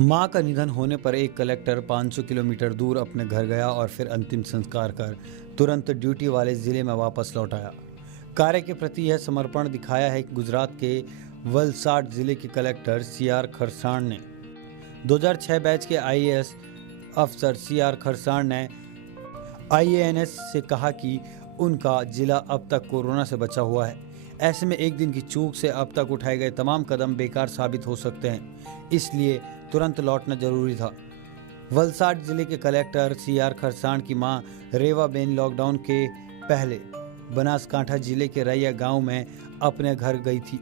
मां का निधन होने पर एक कलेक्टर 500 किलोमीटर दूर अपने घर गया और फिर अंतिम संस्कार कर तुरंत ड्यूटी वाले जिले में वापस लौट आया। कार्य के प्रति यह समर्पण दिखाया है कि गुजरात के वलसाड जिले के कलेक्टर सीआर खरसाण ने 2006 बैच के आईएएस अफसर सीआर खरसाण ने आईएएनएस से कहा कि उनका जिला अब तक कोरोना से बचा हुआ है। ऐसे में एक दिन की चूक से अब तक उठाए गए तमाम कदम बेकार साबित हो सकते हैं, इसलिए तुरंत लौटना जरूरी था। वलसाड जिले के कलेक्टर सीआर खरसाण की मां रेवाबेन लॉकडाउन के पहले बनासकांठा जिले के रैया गांव में अपने घर गई थी।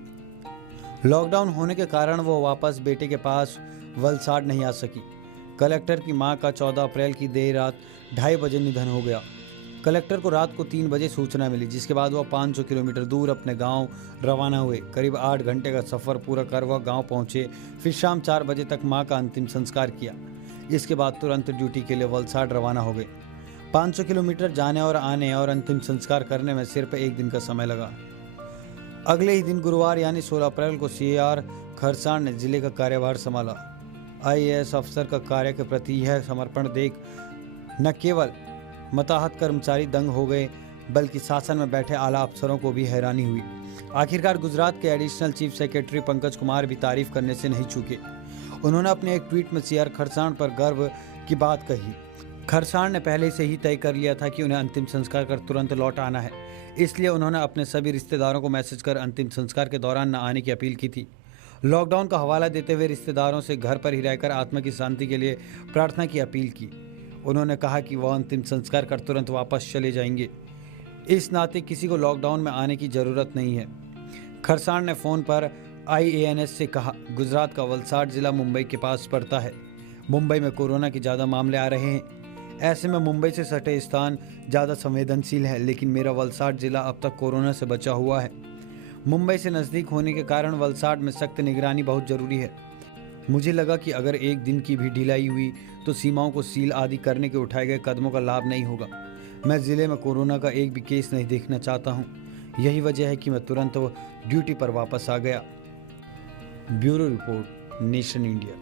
लॉकडाउन होने के कारण वो वापस बेटे के पास वलसाड नहीं आ सकी। कलेक्टर की मां का 14 अप्रैल की देर रात 2:30 बजे निधन हो गया। कलेक्टर को रात को 3 बजे सूचना मिली, जिसके बाद वह 500 किलोमीटर दूर अपने गांव रवाना हुए। करीब 8 घंटे का सफर पूरा कर वह गांव पहुंचे। फिर शाम 4 बजे तक मां का अंतिम संस्कार किया। इसके बाद तुरंत ड्यूटी के लिए वलसाड रवाना हो गए। 500 किलोमीटर जाने और आने और अंतिम संस्कार करने में सिर्फ एक दिन का समय लगा। अगले ही दिन गुरुवार यानी 16 अप्रैल को सीआर खरसाण ने जिले का कार्यभार संभाला। आईएएस अफसर का कार्य के प्रति यह समर्पण देख न केवल मताहत कर्मचारी दंग हो गए, बल्कि शासन में बैठे आला अफसरों को भी हैरानी हुई। आखिरकार गुजरात के additional chief secretary Pankaj Kumar भी तारीफ करने से नहीं चूके। उन्होंने अपने एक ट्वीट में सीआर खरसाण पर गर्व की बात कही। खरसाण ने पहले से ही तय कर लिया था कि उन्हें अंतिम संस्कार कर तुरंत लौट आना है, इसलिए उन्होंने अपने सभी रिश्तेदारों को मैसेज कर अंतिम संस्कार के दौरान न आने की अपील की थी। लॉकडाउन का हवाला देते हुए रिश्तेदारों से घर पर ही रहकर आत्मा की शांति के लिए प्रार्थना की अपील की। उन्होंने कहा कि वह अंतिम संस्कार कर तुरंत वापस चले जाएंगे। इस नाते किसी को लॉकडाउन में आने की जरूरत नहीं है। खरसाण ने फोन पर आईएएनएस से कहा, गुजरात का वलसाड जिला मुंबई के पास पड़ता है। मुंबई में कोरोना के ज़्यादा मामले आ रहे हैं। ऐसे में मुंबई से सटे स्थान ज़्यादा संवेदनशील है, लेकिन मेरा वलसाड जिला अब तक कोरोना से बचा हुआ है। मुंबई से नज़दीक होने के कारण वलसाड में सख्त निगरानी बहुत ज़रूरी है। मुझे लगा कि अगर एक दिन की भी ढिलाई हुई तो सीमाओं को सील आदि करने के उठाए गए कदमों का लाभ नहीं होगा। मैं ज़िले में कोरोना का एक भी केस नहीं देखना चाहता हूँ। यही वजह है कि मैं तुरंत ड्यूटी पर वापस आ गया। Bureau report, nation India.